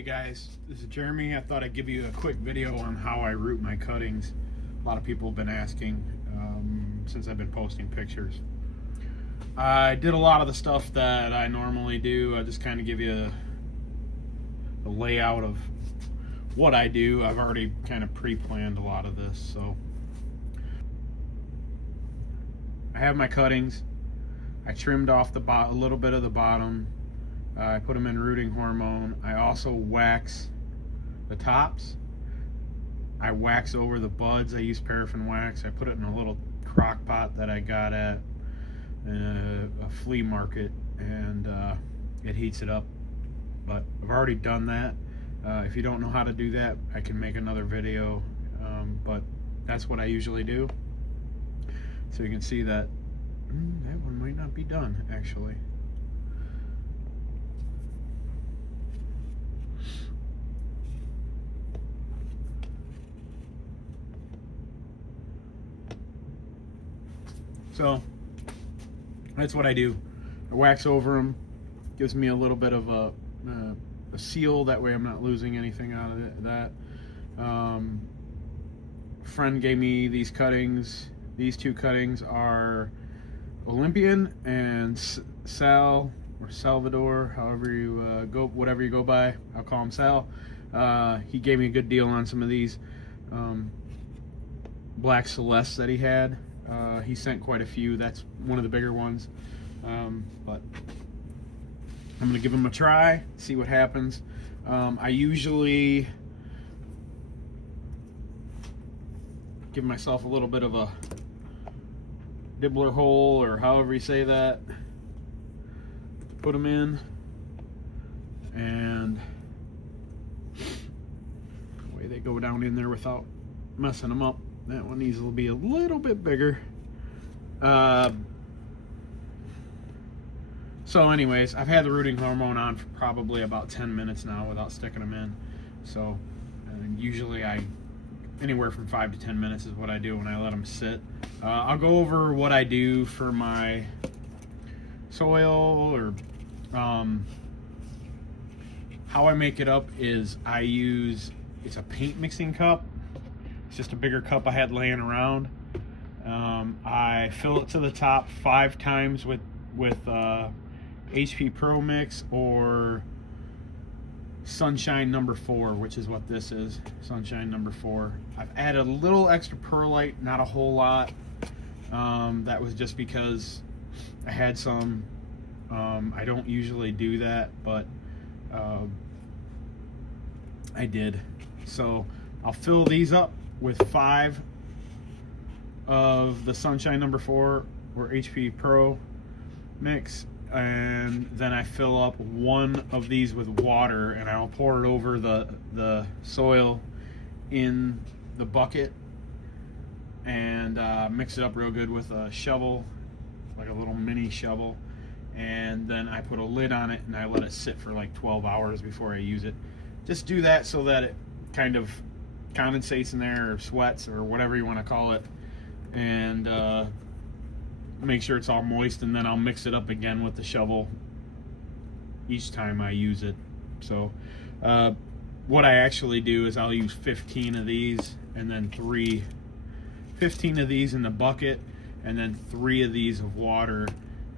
Hey guys, this is Jeremy. I thought I'd give you a quick video on how I root my cuttings. A lot of people have been asking since I've been posting pictures. I did a lot of the stuff that I normally do. I just kind of give you a layout of what I do. I've already kind of pre-planned a lot of this. So I have my cuttings. I trimmed off a little bit of the bottom. I put them in rooting hormone. I also wax the tops. I wax over the buds. I use paraffin wax. I put it in a little crock pot that I got at a flea market, and it heats it up. But I've already done that. If you don't know how to do that, I can make another video, but that's what I usually do. So you can see that that one might not be done actually. So that's what I do. I wax over them. Gives me a little bit of a seal. That way I'm not losing anything out of that. A friend gave me these cuttings. These two cuttings are Olympian and Sal or Salvador, however you go, whatever you go by. I'll call him Sal. He gave me a good deal on some of these Black Celeste that he had. He sent quite a few. That's one of the bigger ones. But I'm going to give them a try, see what happens. I usually give myself a little bit of a dibbler hole, or however you say that. Put them in, and the way they go down in there without messing them up. That one needs to be a little bit bigger. So anyways, I've had the rooting hormone on for probably about 10 minutes now without sticking them in. So usually anywhere from 5 to 10 minutes is what I do when I let them sit. I'll go over what I do for my soil, or how I make it up is it's a paint mixing cup. It's just a bigger cup I had laying around. I fill it to the top 5 times with HP Pro Mix or Sunshine number 4, which is what this is, Sunshine number 4. I've added a little extra perlite, not a whole lot. That was just because I had some. I don't usually do that, but I did. So I'll fill these up with 5 of the Sunshine number 4 or HP Pro Mix, and then I fill up 1 of these with water, and I'll pour it over the soil in the bucket, and mix it up real good with a shovel, like a little mini shovel, and then I put a lid on it and I let it sit for like 12 hours before I use it. Just do that so that it kind of condensates in there, or sweats, or whatever you want to call it, and make sure it's all moist, and then I'll mix it up again with the shovel each time I use it. So what I actually do is I'll use 15 of these, and then 15 of these in the bucket, and then 3 of these of water,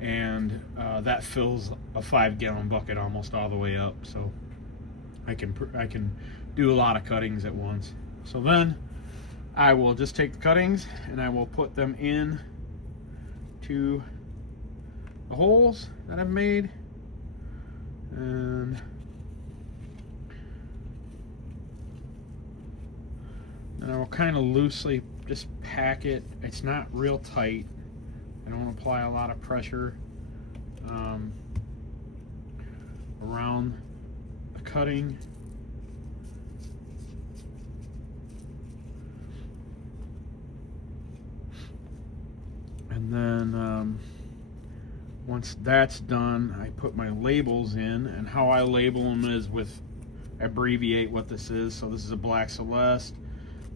and that fills a 5-gallon bucket almost all the way up. So I can do a lot of cuttings at once. So then I will just take the cuttings and I will put them in to the holes that I've made, and then I will kind of loosely just pack it. It's not real tight. I don't apply a lot of pressure around the cutting. And then once that's done, I put my labels in, and how I label them is abbreviate what this is. So this is a Black Celeste,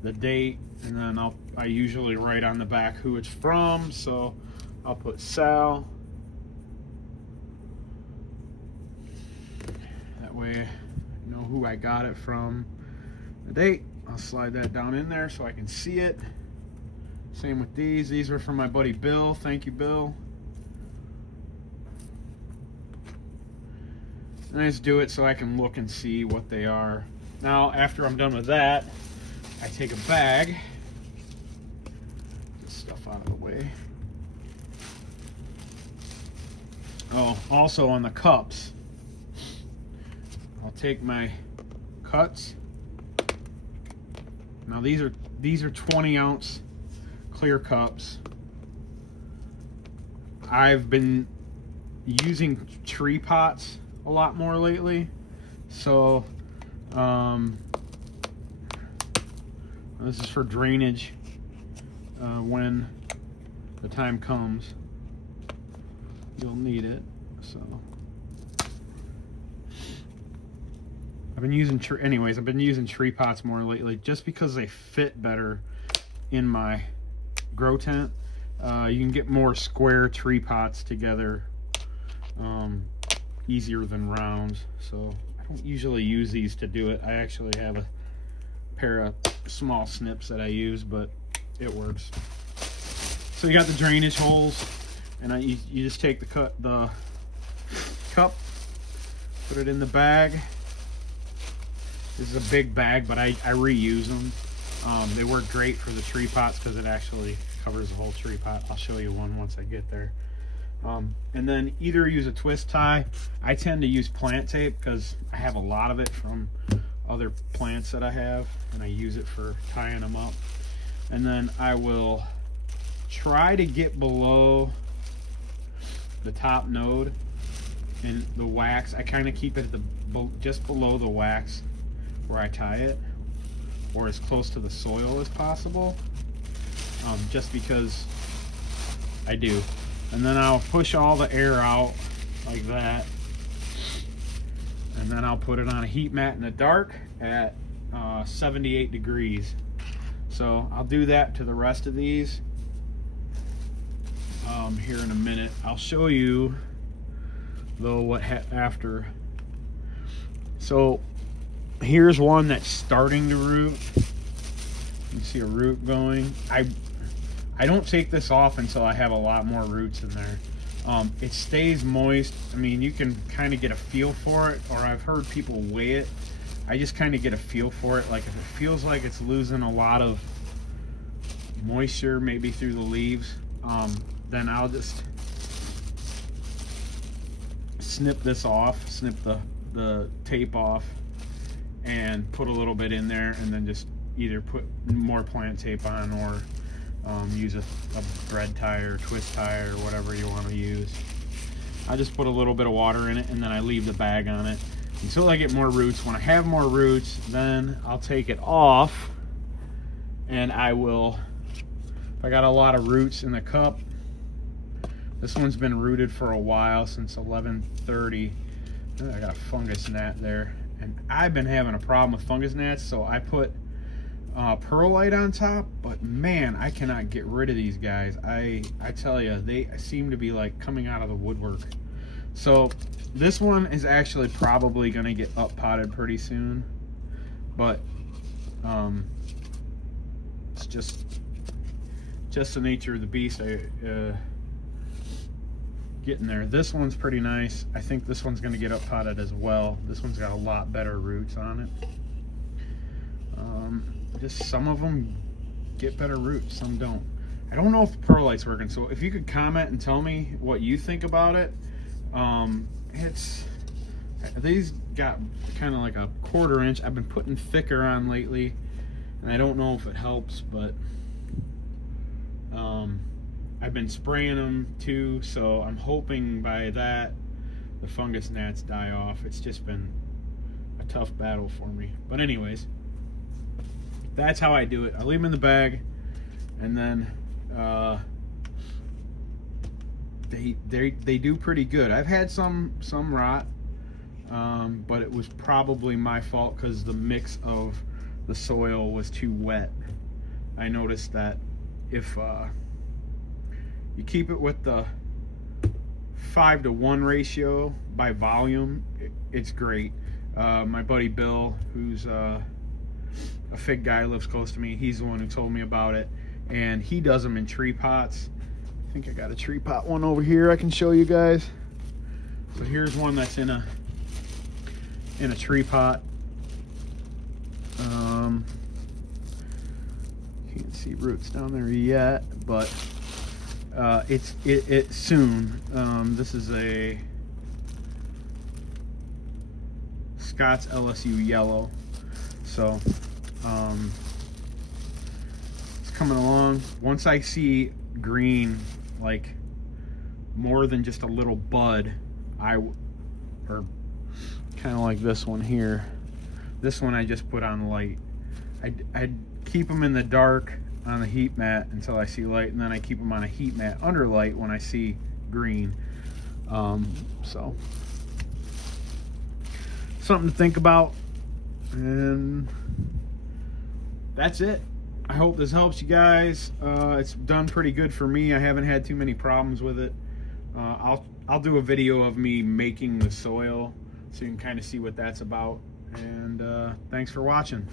the date, and then I usually write on the back who it's from. So I'll put Sal. That way I know know who I got it from, the date. I'll slide that down in there so I can see it. Same with these. These were from my buddy Bill. Thank you, Bill. And I just do it so I can look and see what they are. Now, after I'm done with that, I take a bag. Get this stuff out of the way. Oh, also on the cups, I'll take my cuts. Now these are 20-ounce clear cups. I've been using tree pots a lot more lately, so this is for drainage when the time comes. You'll need it. So I've been using tree pots more lately just because they fit better in my grow tent. You can get more square tree pots together easier than rounds, so I don't usually use these to do it. I actually have a pair of small snips that I use, but it works. So you got the drainage holes, and you just take the cup, put it in the bag. This is a big bag, but I reuse them. They work great for the tree pots because it actually covers the whole tree pot. I'll show you one once I get there. And then either use a twist tie. I tend to use plant tape because I have a lot of it from other plants that I have, and I use it for tying them up. And then I will try to get below the top node and the wax. I kind of keep it at just below the wax where I tie it, or as close to the soil as possible, just because I do. And then I'll push all the air out like that, and then I'll put it on a heat mat in the dark at 78 degrees. So I'll do that to the rest of these here in a minute. I'll show you though what after. So here's one that's starting to root. You can see a root going. I don't take this off until I have a lot more roots in there. It stays moist. I mean, you can kind of get a feel for it, or I've heard people weigh it. I just kind of get a feel for it. Like if it feels like it's losing a lot of moisture, maybe through the leaves, then I'll just snip this off, snip the tape off, and put a little bit in there, and then just either put more plant tape on, or use a thread tie or twist tie or whatever you want to use. I just put a little bit of water in it, and then I leave the bag on it until I get more roots. When I have more roots, then I'll take it off, and I will, if I got a lot of roots in the cup, this one's been rooted for a while, since 11:30. I got a fungus gnat there, and I've been having a problem with fungus gnats, so I put perlite on top, but man, I cannot get rid of these guys. I tell you, they seem to be like coming out of the woodwork. So this one is actually probably going to get up potted pretty soon, but it's just the nature of the beast. Getting there. This one's pretty nice. I think this one's going to get up potted as well. This one's got a lot better roots on it. Just some of them get better roots, some don't. I don't know if the perlite's working, so if you could comment and tell me what you think about it. These got kind of like a 1/4 inch. I've been putting thicker on lately, and I don't know if it helps, but I've been spraying them too, so I'm hoping by that the fungus gnats die off. It's just been a tough battle for me. But anyways, that's how I do it. I leave them in the bag, and then they do pretty good. I've had some rot, but it was probably my fault because the mix of the soil was too wet. I noticed that if you keep it with the 5-to-1 ratio by volume, it's great. My buddy Bill, who's a fig guy, lives close to me. He's the one who told me about it, and he does them in tree pots. I think I got a tree pot one over here I can show you guys. So here's one that's in a tree pot. Can't see roots down there yet, but it soon. This is a Scott's LSU yellow, so it's coming along. Once I see green, like more than just a little bud, or kind of like this one here. This one I just put on light. I'd keep them in the dark on the heat mat until I see light, and then I keep them on a heat mat under light when I see green. So something to think about, and that's it. I hope this helps you guys. It's done pretty good for me. I haven't had too many problems with it. I'll do a video of me making the soil so you can kind of see what that's about. And thanks for watching.